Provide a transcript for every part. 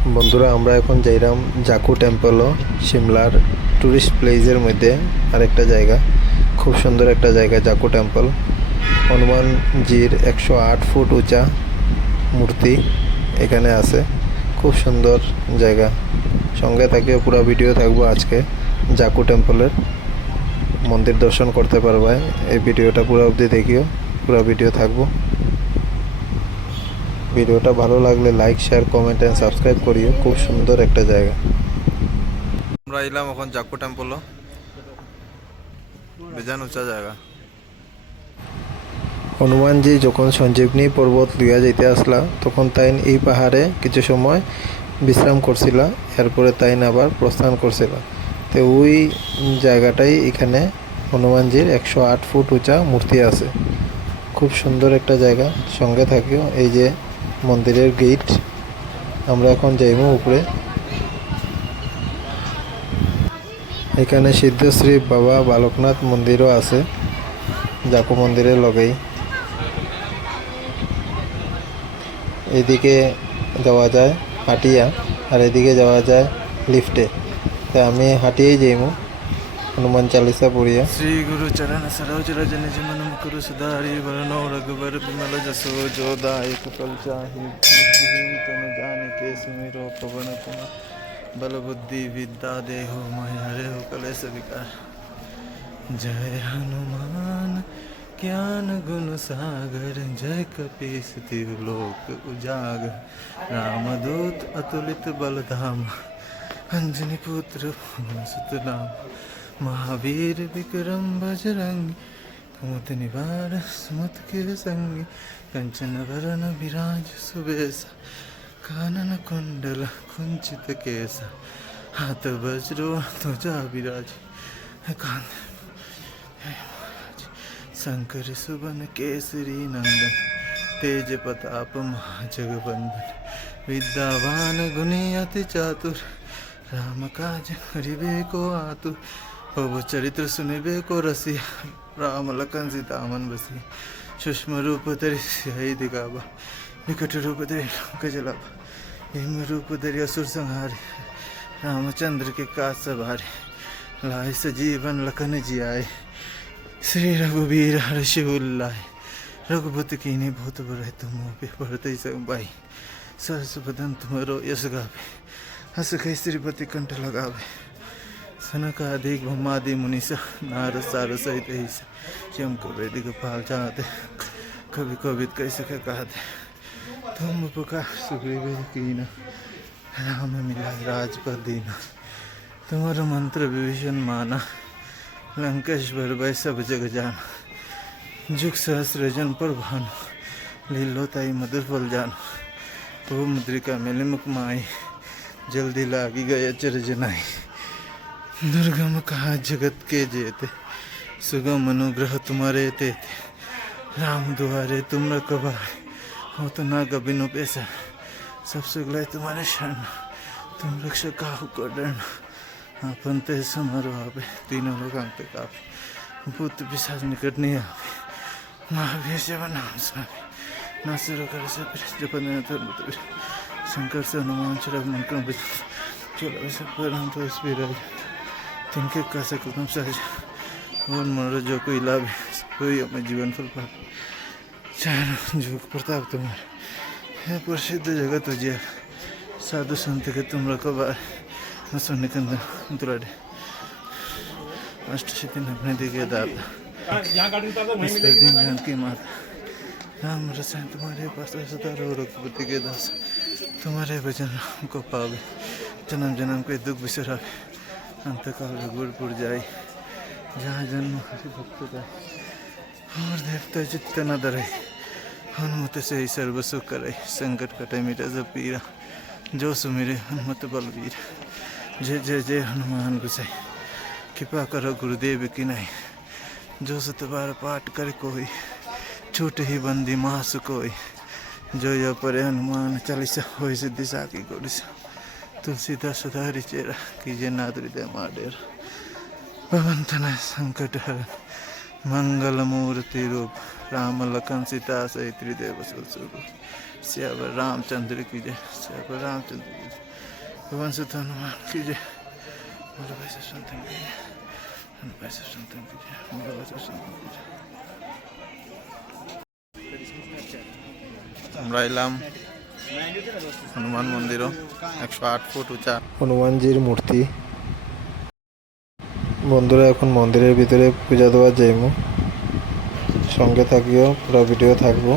বন্ধুরা আমরা এখন যাইলাম জাকু টেম্পলও সিমলার টুরিস্ট প্লেসের মধ্যে আরেকটা জায়গা। খুব সুন্দর একটা জায়গা জাকু টেম্পল। হনুমানজির 108 ফুট উঁচা মূর্তি এখানে আছে। খুব সুন্দর জায়গা। সঙ্গে থাকে পুরো ভিডিও থাকবো আজকে। জাকু টেম্পলের মন্দির দর্শন করতে পারবে। এই ভিডিওটা পুরো অবধি দেখিও, পুরো ভিডিও থাকবো। ভিডিওটা ভালো লাগলে like share comment and subscribe করিও। খুব সুন্দর একটা জায়গা। আমরা এলাম এখন জাকু টেম্পল, বেজান উঁচা জায়গা। হনুমানজি যখন সঞ্জীবনী পর্বত লইয়া যাইতে আসলা তখন তাইন এই পাহাড়ে কিছু সময় বিশ্রাম করছিল, এরপরে তাইন আবার প্রস্থান করছিল। তো ওই জায়গাটাই এখানে হনুমানজির 108 ফুট উঁচা মূর্তি আছে। খুব সুন্দর একটা জায়গা। সঙ্গে থাকিও। এই যে মন্দিরের গেট, আমরা এখন যাইমু উপরে। এখানে সিদ্ধশ্রী বাবা বালকনাথ মন্দিরও আছে জাকু মন্দিরের লগেই। এদিকে যাওয়া যায় হাটিয়া, আর এদিকে যাওয়া যায় লিফটে। তাই আমি হাটিয়েই যাইমু হনুমান চালিসা পড়িয়া। শ্রী গুরু চরণ সরোজ রজ নিজ মন মুকুর সুধারি বরনো রঘুबर বিमल जसो जो दायक फल चाहि तन जानिके सुमिरो पवन कुमार बल बुद्धि विद्या देहो माया हो कलेश विकार। जय हनुमान ज्ञान गुण सागर जय कपीस तिहु लोक उजागर। रामदूत अतुलित बलधाम अंजनी पुत्र पवन सुत नाम। महावीर विक्रम बजरंगी कुमति निवार सुमत के संगी। कंचन वरण विराज सुबेसा कानन कुंडल कुंचित केसा। हाथ वज्रो ध्वजा विराज शंकर सुवन केसरी नंदन। तेज प्रताप महाजगवंदन। विद्यावान गुणी अति चातुर राम काज करिबे को आतुर। प्रभु चरित्र सुनिबे को रसिया राम लखन सीता मन बसी। सूक्ष्म रूप धरि सियाहि दिखावा विकट रूप धरि लंका जलावा। भीम रूप धरि असुर संहारे रामचंद्र के काज सवारे। लाए सजीवन लखन जियाए श्री रघुवीर हर्षि उल्लाए। रघुपति कीन्ही बहुत बड़ाई तुम बरतई संबाई। सरस बदन तुमरो यश गावे हस कहि श्रीपति कंठ लगावे। सनकादिक ब्रह्मादि मुनीसा नारद सारद सहित ऐसा। यम को वैदिक पाल जाते कवि कवित कह सके कहते। तुम उपकार सुग्रीव कीना राम मिला राजपद दीना। तुम्हारा मंत्र विभीषण माना लंकेश्वर भय सब जग जाना। जुग सहस्र जन पर भानु लीलो ताई मधुर फल जानो। ओ मुद्रिका मेले मुख माई जल्दी लागी गया चर जनाई। दुर्गम कहा जगत के जेते सुगम अनुग्रह तुम्हारे तेते। राम दुआरे तुम रखवारे हो तो ना कबिनो पैसा। सब सुगलाय तुम्हारे शरण तुम रक्षक काहू को डरना। आपन ते समरो आवे तीनों लोग अंत कापे। भूत पिशाच निकट नहीं आवे महावीर सेवा नाम सुनावे। नासुर कर से जपन शंकर से हनुमान चढ़ा मन क्रम चलो सब राम तो इस भी राज तिनके का सकलम सहज और मनोरथ जो कोई लाभ कोई अपने जीवन फल पा। चारों जुग प्रताप तुम्हारा है प्रसिद्ध जगत तुझे। साधु संत के तुम रखवारे निकंदन तुलाडे अष्ट सिद्धि अपने दिखे दाता। दिन जानकी माता राम रसायन तुम्हारे पास सदा रहो रघुपति के दास। तुम्हारे भजन को पावे जन्म जन्म के दुख बिसरावे। अंत काल गुरपुर जाई जहाँ जन्म हरि भक्त का। और देवता चित्त न डरे हनुमत से ही सर्व सुख करे। संकट कटे मिटे सब पीरा जो सुमिरे हनुमत बलवीर। जय जय जय हनुमान गोसाई कृपा करो गुरुदेव की नहीं। जो सतबार पाठ करे कोई छूट ही बंदी मास कोई। जो यो परे हनुमान चालीसा होई सिद्धि साकी गोरिसा। तुलसीदास सदा हरिचेरा कीजे नाथ हृदय माडेर। पवन तनय संकट हर मंगल मूर्ति रूप राम लखन सीता सहित हृदय बसल सुरभूपाल सियावर रामचंद्र की जय सियावर रामचंद्र की जय भगवान सुत हनुमान की जय बोलो भाई सब संतन की जय भाई सब संतन की जय बोलो भाई सब संतन की जय আমরা এলাম হনুমান মন্দিরও 108 ফুট উঁচা হনুমানজির মূর্তি। বন্ধুরা এখন মন্দিরের ভিতরে পূজা দেওয়া যাইমু, সঙ্গে থাকিও, পুরো ভিডিও থাকবো।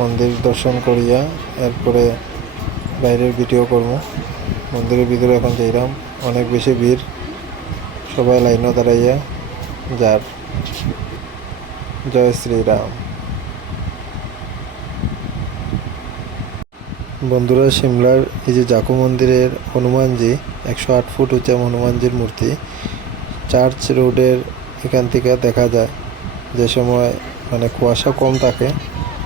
মন্দির দর্শন করিয়া এরপরে বাইরের ভিডিও করব। মন্দিরের ভিতরে এখন যাইলাম, অনেক বেশি ভিড়, সবাই লাইনও দাঁড়াইয়া যার। জয় শ্রীরাম। বন্ধুরা সিমলার এই যে জাকু মন্দিরের হনুমানজি 108 ফুট উঁচা হনুমানজির মূর্তি চার্চ রোডের এখান থেকে দেখা যায়। যে সময় মানে কুয়াশা কম থাকে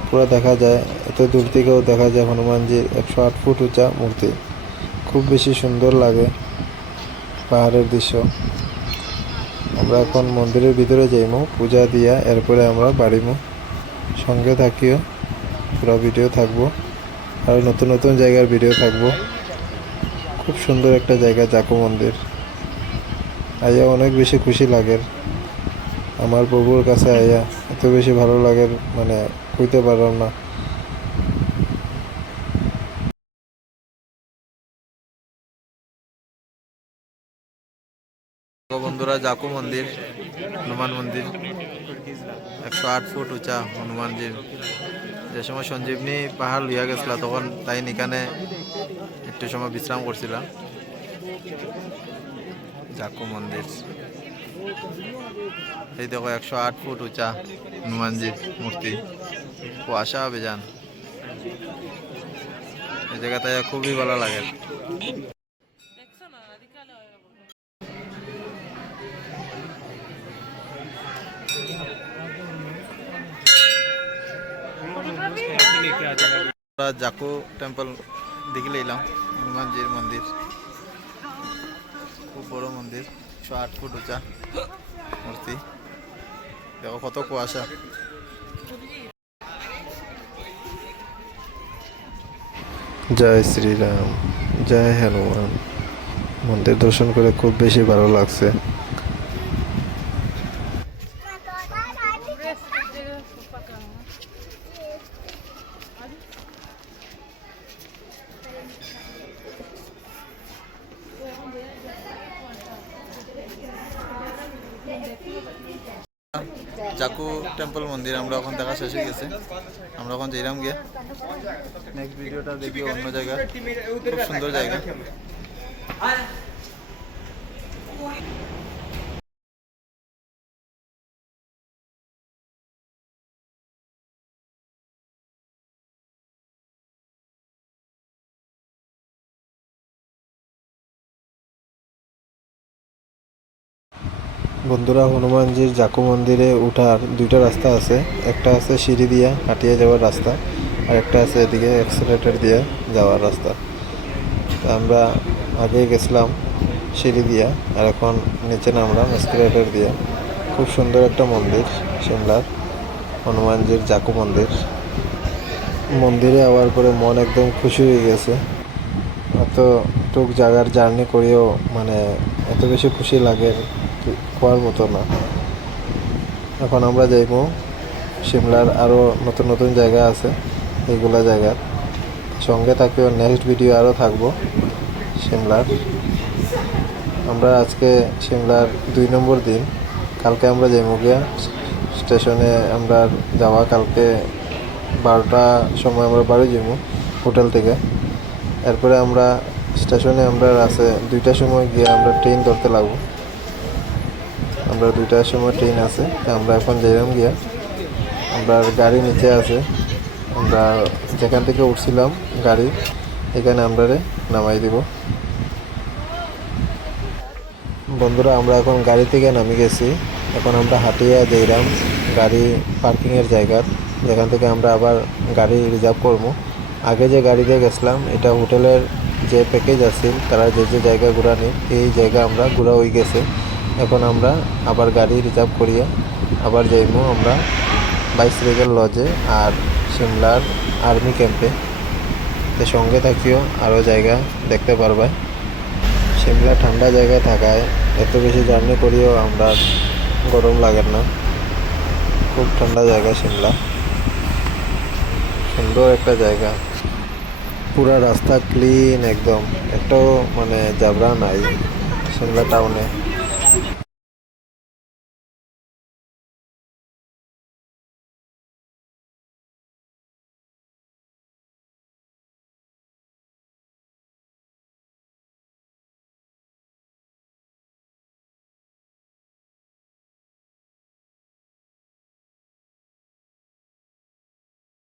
পুরো দেখা যায়, এত দূর থেকেও দেখা যায় হনুমানজির 108 ফুট উঁচা মূর্তি। খুব বেশি সুন্দর লাগে পাহাড়ের দৃশ্য। আমরা এখন মন্দিরের ভিতরে যাইমু, পূজা দিয়া এরপরে আমরা বাড়িমু। সঙ্গে থাকিও, পুরো ভিডিও থাকবো, আর নতুন নতুন জায়গার ভিডিও থাকবো। খুব সুন্দর একটা জায়গা জাকু মন্দির, আইয়া অনেক বেশি খুশি লাগে। আমার প্রভুর কাছে আইয়া এত বেশি ভালো লাগে মানে কইতে পারলাম না। বন্ধুরা জাকু মন্দির হনুমান মন্দির 108 ফুট উঁচা হনুমানজির। যে সময় সঞ্জীবনী পাহাড় লইয়া গেছিল তখন তাই এখানে একটু সময় বিশ্রাম করছিলাম। জাকু মন্দির এই দেখো 108 ফুট উঁচা হনুমানজির মূর্তি, কুয়াশা বেজান। এই জায়গাটা খুবই ভালো লাগে। জাকু টেম্পল দেখে এলাম, হনুমানজির মন্দির, খুব বড় মন্দির, 108 ফুট উঁচা মূর্তি। দেখো কত কুয়াশা। জয় শ্রীরাম, জয় হনুমান। মন্দির দর্শন করে খুব বেশি ভালো লাগছে। জাকু টেম্পল মন্দির আমরা এখন দেখা শেষ হয়ে গেছে। আমরা এখন যাইলাম গিয়ে নেক্সট ভিডিওটা দেখি অন্য জায়গা, খুব সুন্দর জায়গা। বন্ধুরা হনুমানজির জাকু মন্দিরে উঠার দুইটা রাস্তা আছে, একটা আছে সিঁড়ি দিয়া হাঁটিয়ে যাওয়ার রাস্তা, আর একটা আছে এদিকে এক্সেলেটর দিয়ে যাওয়ার রাস্তা। তো আমরা আগে গেছিলাম সিঁড়ি দিয়া, আর এখন নিচে নামলাম এক্সেলেটর দিয়ে। খুব সুন্দর একটা মন্দির সিমলার হনুমানজির জাকু মন্দির। মন্দিরে আওয়ার পরে মন একদম খুশি হয়ে গেছে। এতটুক জায়গার জার্নি করেও মানে এত বেশি খুশি লাগে কোয়ার মতো না। এখন আমরা যাইব সিমলার আরও নতুন নতুন জায়গা আছে, এইগুলা জায়গার সঙ্গে থাকবেও। নেক্সট ভিডিও আরও থাকবো সিমলার। আমরা আজকে সিমলার 2 নম্বর দিন, কালকে আমরা যাইব গিয়া স্টেশনে। আমরা যাওয়া কালকে 12টার সময় আমরা বাড়ি যাবো হোটেল থেকে। এরপরে আমরা স্টেশনে আমরা আছে 2টার সময় গিয়ে আমরা ট্রেন ধরতে লাগবো। আমরা 2টার সময় ট্রেন আছে, তো আমরা এখন যাইলাম গিয়া। আমরা গাড়ি নিচে আছে, আমরা যেখান থেকে উঠছিলাম গাড়ি এখানে আমরা নামাই দিব। বন্ধুরা আমরা এখন গাড়ি থেকে নামে গেছি, এখন আমরা হাঁটিয়ে যাইলাম গাড়ি পার্কিংয়ের জায়গা, যেখান থেকে আমরা আবার গাড়ি রিজার্ভ করবো। আগে যে গাড়িতে গেছিলাম এটা হোটেলের যে প্যাকেজ আছে তারা যে যে জায়গা ঘোরানি এই জায়গা আমরা ঘোরা হয়ে গেছে। এখন আমরা আবার গাড়ি রিজার্ভ করিয়া আবার যাইবো আমরা বাইসরেগের লজে আর সিমলার আর্মি ক্যাম্পে। তো সঙ্গে থাকিও, আরও জায়গা দেখতে পারবে। সিমলা ঠান্ডা জায়গায় থাকায় এত বেশি জার্নি করিও আমরা গরম লাগে না, খুব ঠান্ডা জায়গা সিমলা, সুন্দর একটা জায়গা। পুরা রাস্তা ক্লিন একদম, একটাও মানে জাবরা নাই সিমলা টাউনে।